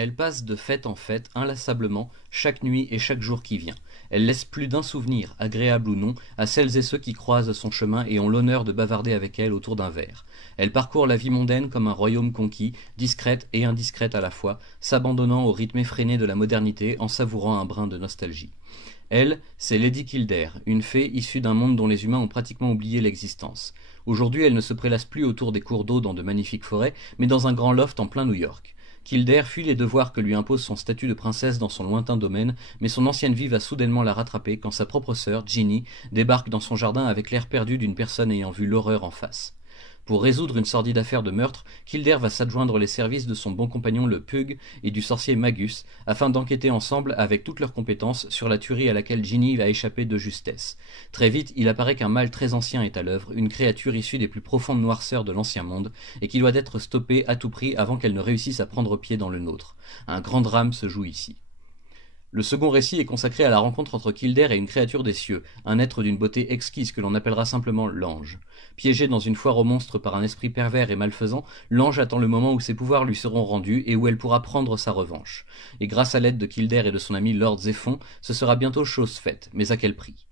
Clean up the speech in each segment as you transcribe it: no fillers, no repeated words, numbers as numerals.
Elle passe de fête en fête, inlassablement, chaque nuit et chaque jour qui vient. Elle laisse plus d'un souvenir, agréable ou non, à celles et ceux qui croisent son chemin et ont l'honneur de bavarder avec elle autour d'un verre. Elle parcourt la vie mondaine comme un royaume conquis, discrète et indiscrète à la fois, s'abandonnant au rythme effréné de la modernité en savourant un brin de nostalgie. Elle, c'est Lady Kildare, une fée issue d'un monde dont les humains ont pratiquement oublié l'existence. Aujourd'hui, elle ne se prélasse plus autour des cours d'eau dans de magnifiques forêts, mais dans un grand loft en plein New York. Kildare fuit les devoirs que lui impose son statut de princesse dans son lointain domaine, mais son ancienne vie va soudainement la rattraper quand sa propre sœur, Ginny, débarque dans son jardin avec l'air perdu d'une personne ayant vu l'horreur en face. Pour résoudre une sordide affaire de meurtre, Kildare va s'adjoindre les services de son bon compagnon le Pug et du sorcier Magus, afin d'enquêter ensemble avec toutes leurs compétences sur la tuerie à laquelle Ginny va échapper de justesse. Très vite, il apparaît qu'un mal très ancien est à l'œuvre, une créature issue des plus profondes noirceurs de l'ancien monde, et qui doit être stoppée à tout prix avant qu'elle ne réussisse à prendre pied dans le nôtre. Un grand drame se joue ici. Le second récit est consacré à la rencontre entre Kildare et une créature des cieux, un être d'une beauté exquise que l'on appellera simplement l'ange. Piégé dans une foire aux monstres par un esprit pervers et malfaisant, l'ange attend le moment où ses pouvoirs lui seront rendus et où elle pourra prendre sa revanche. Et grâce à l'aide de Kildare et de son ami Lord Zéphon, ce sera bientôt chose faite, mais à quel prix ?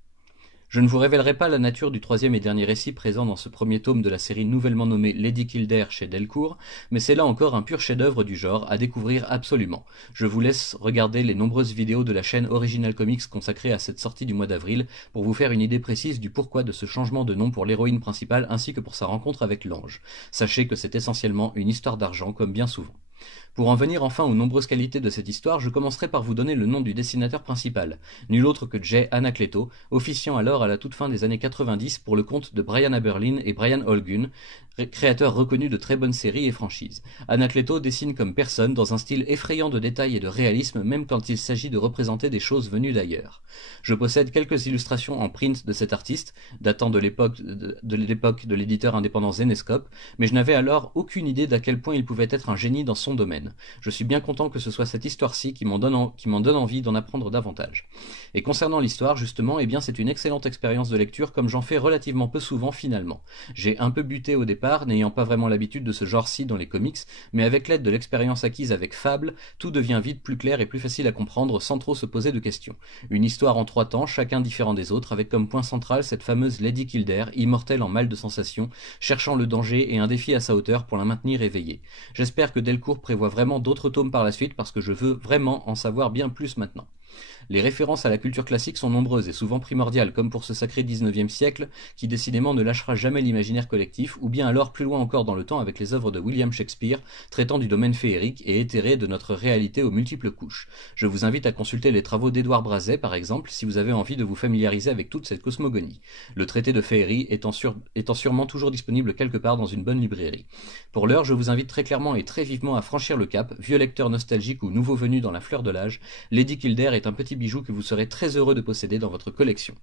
Je ne vous révélerai pas la nature du troisième et dernier récit présent dans ce premier tome de la série nouvellement nommée Lady Kildare chez Delcourt, mais c'est là encore un pur chef-d'œuvre du genre à découvrir absolument. Je vous laisse regarder les nombreuses vidéos de la chaîne Original Comics consacrées à cette sortie du mois d'avril pour vous faire une idée précise du pourquoi de ce changement de nom pour l'héroïne principale ainsi que pour sa rencontre avec l'ange. Sachez que c'est essentiellement une histoire d'argent comme bien souvent. Pour en venir enfin aux nombreuses qualités de cette histoire, je commencerai par vous donner le nom du dessinateur principal, nul autre que Jay Anacleto, officiant alors à la toute fin des années 90 pour le compte de Brian Aberlin et Brian Holgun, créateurs reconnus de très bonnes séries et franchises. Anacleto dessine comme personne dans un style effrayant de détail et de réalisme même quand il s'agit de représenter des choses venues d'ailleurs. Je possède quelques illustrations en print de cet artiste, datant de l'époque de l'éditeur indépendant Zenescope, mais je n'avais alors aucune idée d'à quel point il pouvait être un génie dans son domaine. Je suis bien content que ce soit cette histoire-ci qui m'en donne envie d'en apprendre davantage. Et concernant l'histoire, justement, eh bien c'est une excellente expérience de lecture comme j'en fais relativement peu souvent finalement. J'ai un peu buté au départ, n'ayant pas vraiment l'habitude de ce genre-ci dans les comics, mais avec l'aide de l'expérience acquise avec Fable, tout devient vite plus clair et plus facile à comprendre sans trop se poser de questions. Une histoire en 3 temps, chacun différent des autres, avec comme point central cette fameuse Lady Kildare, immortelle en mal de sensations, cherchant le danger et un défi à sa hauteur pour la maintenir éveillée. J'espère que Delcourt prévoit vraiment d'autres tomes par la suite parce que je veux vraiment en savoir bien plus maintenant. Les références à la culture classique sont nombreuses et souvent primordiales, comme pour ce sacré 19e siècle, qui décidément ne lâchera jamais l'imaginaire collectif, ou bien alors plus loin encore dans le temps avec les œuvres de William Shakespeare, traitant du domaine féerique et éthéré de notre réalité aux multiples couches. Je vous invite à consulter les travaux d'Édouard Brazet, par exemple, si vous avez envie de vous familiariser avec toute cette cosmogonie. Le traité de féerie étant sûrement toujours disponible quelque part dans une bonne librairie. Pour l'heure, je vous invite très clairement et très vivement à franchir le cap, vieux lecteur nostalgique ou nouveau venu dans la fleur de l'âge. Lady Kildare est un petit bijou que vous serez très heureux de posséder dans votre collection.